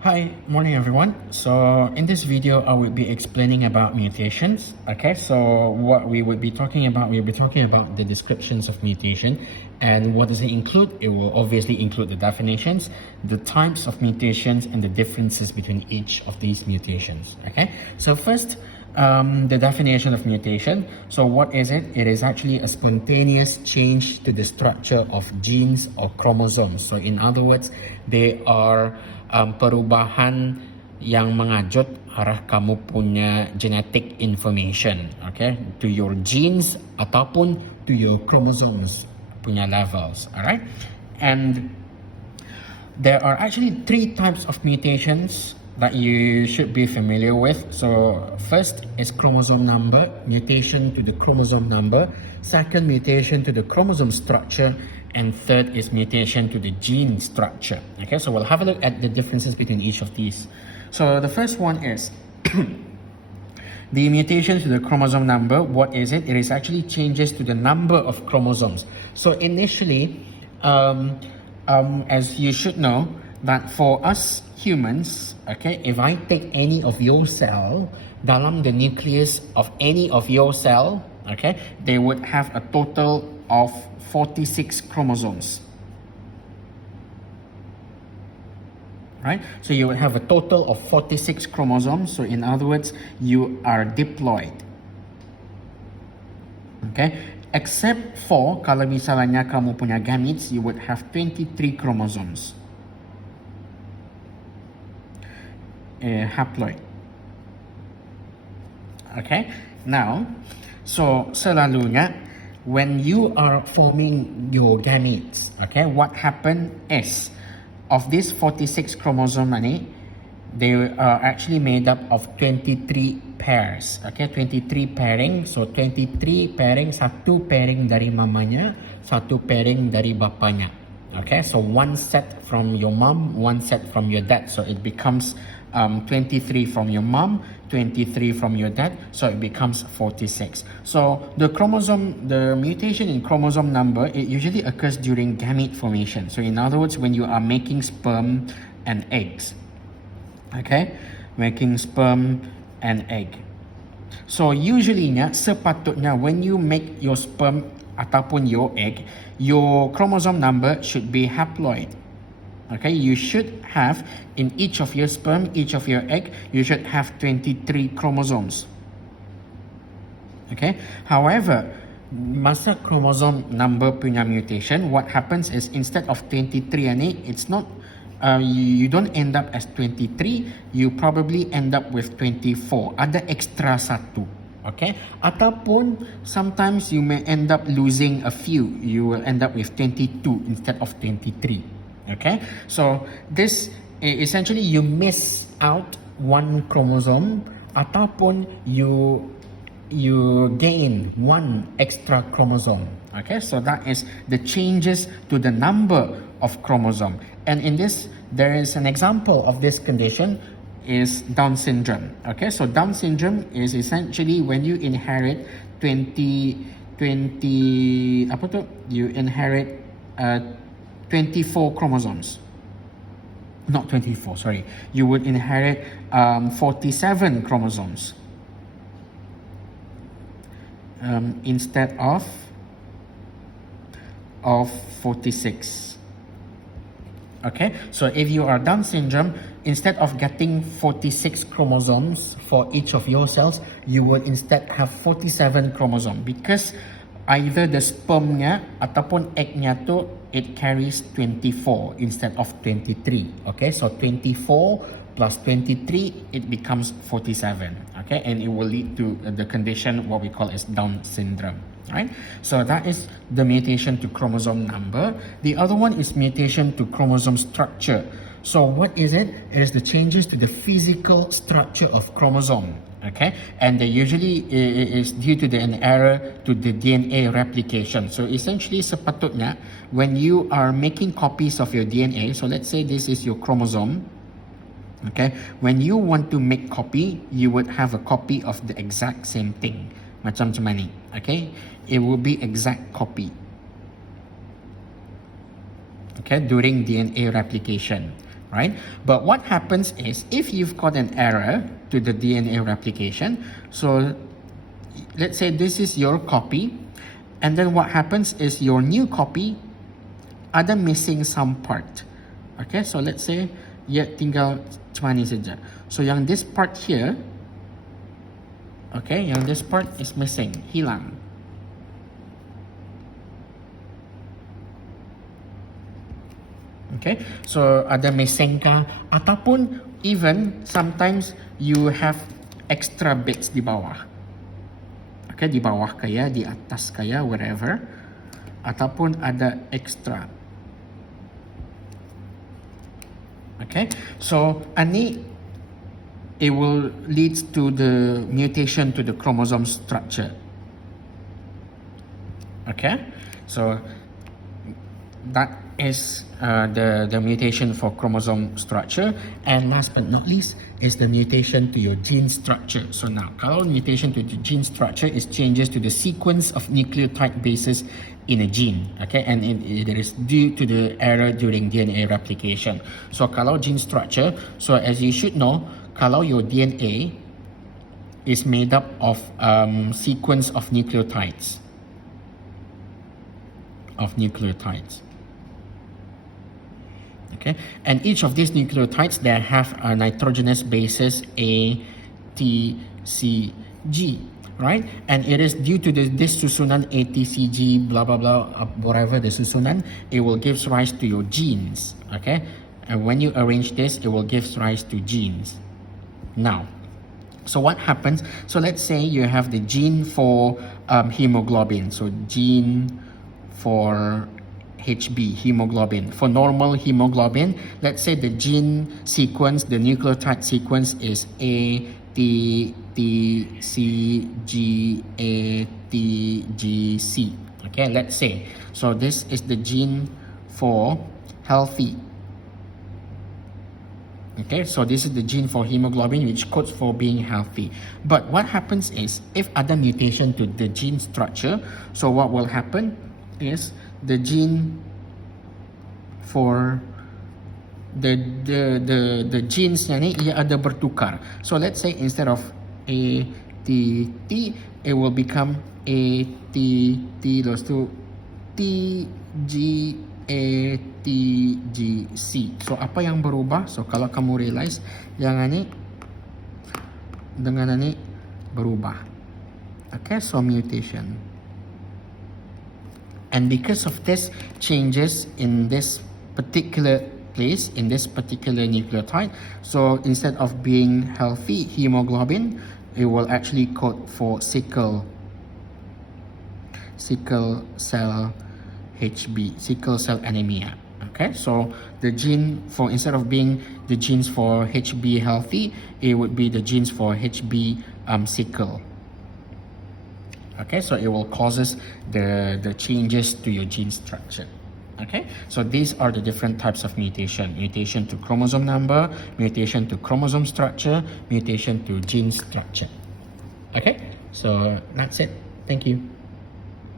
Hi, morning everyone. So in this video, I will be explaining about mutations. Okay, so what we would be talking about, we'll be talking about the descriptions of mutation and what does it include? It will obviously include the definitions, the types of mutations and the differences between each of these mutations. Okay, so first, the definition of mutation. So what is it? It is actually a spontaneous change to the structure of genes or chromosomes. So in other words, they are perubahan yang mengacut arah kamu punya genetic information, okay, to your genes ataupun to your chromosomes punya levels, alright? And there are actually three types of mutations that you should be familiar with. So first is chromosome number, mutation to the chromosome number. Second, mutation to the chromosome structure. And third is mutation to the gene structure. Okay, so we'll have a look at the differences between each of these. So the first one is the mutation to the chromosome number. What is it? It is actually changes to the number of chromosomes. So initially, as you should know, that for us humans, okay, if I take any of your cell, dalam the nucleus of any of your cell, okay, they would have a total of 46 chromosomes. Right? So you would have a total of 46 chromosomes. So in other words, you are diploid. Okay? Except for kalau misalnya kamu punya gametes, you would have 23 chromosomes. Haploid. Okay? Now, so selalunya when you are forming your gametes, okay, what happened is, of this 46 chromosome they are actually made up of 23 pairs, okay, 23 pairing. So 23 pairing, satu pairing dari mamanya, satu pairing dari bapanya. Okay, so one set from your mom, one set from your dad. So it becomes 23 from your mom, 23 from your dad, so it becomes 46. So the mutation in chromosome number, it usually occurs during gamete formation. So in other words, when you are making sperm and eggs, okay, making sperm and egg. So usually sepatutnya when you make your sperm ataupun your egg, your chromosome number should be haploid. Okay, you should have in each of your sperm, each of your egg, you should have 23 chromosomes. Okay, however, masa chromosome number punya mutation, what happens is instead of 23 it's not, you don't end up as 23, you probably end up with 24. Ada extra satu. Okay, ataupun sometimes you may end up losing a few, you will end up with 22 instead of 23. Okay, so this essentially you miss out one chromosome ataupun you gain one extra chromosome. Okay, so that is the changes to the number of chromosome. And in this, there is an example of this condition is Down syndrome. Okay, so Down syndrome is essentially when you inherit you inherit 24 chromosomes. Not 24, sorry. You would inherit 47 chromosomes instead of 46. Okay, so if you are Down syndrome, instead of getting 46 chromosomes for each of your cells, you would instead have 47 chromosomes because either the spermnya ataupun eggnya tu it carries 24 instead of 23. Okay, so 24 plus 23 it becomes 47. Okay, and it will lead to the condition what we call as Down syndrome. Right, so that is the mutation to chromosome number. The other one is mutation to chromosome structure. So what is it? It is the changes to the physical structure of chromosome. Okay, and they usually is due to an error to the DNA replication. So essentially sepatutnya when you are making copies of your DNA, so let's say this is your chromosome. Okay, when you want to make copy, you would have a copy of the exact same thing. Macam ni. Okay, it will be exact copy. Okay, during DNA replication. right? But what happens is if you've got an error to the DNA replication, so let's say this is your copy, and then what happens is your new copy ada missing some part. Okay, so let's say ya tinggal cuma ni saja. So yang this part here, okay, yang this part is missing, hilang. Okay, so ada missing kah, ataupun even sometimes you have extra bits di bawah. Okay, di bawah kaya, di atas kaya, wherever, ataupun ada extra. Okay, so ani it will lead to the mutation to the chromosome structure. Okay, so that is the mutation for chromosome structure. And last but not least is the mutation to your gene structure. So now, kalau mutation to the gene structure is changes to the sequence of nucleotide bases in a gene, okay, and it is due to the error during DNA replication. So kalau gene structure, so as you should know, kalau your DNA is made up of sequence of nucleotides. Okay, and each of these nucleotides, they have a nitrogenous bases A, T, C, G, right? And it is due to this susunan A, T, C, G, blah blah blah, whatever the susunan, it will give rise to your genes. Okay, and when you arrange this, it will give rise to genes. Now, so what happens? So let's say you have the gene for hemoglobin. So gene for HB, hemoglobin. For normal hemoglobin, let's say the gene sequence, the nucleotide sequence is A, T, T, C, G, A, T, G, C. Okay, let's say. So this is the gene for healthy. Okay, so this is the gene for hemoglobin, which codes for being healthy. But what happens is, if other mutation to the gene structure, so what will happen is the gene for the genes ni ia ada bertukar. So let's say instead of A T T, it will become A T T, lepas tu T G A T G C. So apa yang berubah? So kalau kamu realize yang ni dengan ni berubah. Okay, so mutation. And because of this changes in this particular place, in this particular nucleotide, so instead of being healthy hemoglobin, it will actually code for sickle cell HB, sickle cell anemia. Okay, so the gene for, instead of being the genes for HB healthy, it would be the genes for HB sickle. Okay, so it will causes the changes to your gene structure. Okay, so these are the different types of mutation. Mutation to chromosome number, mutation to chromosome structure, mutation to gene structure. Okay, so that's it. Thank you.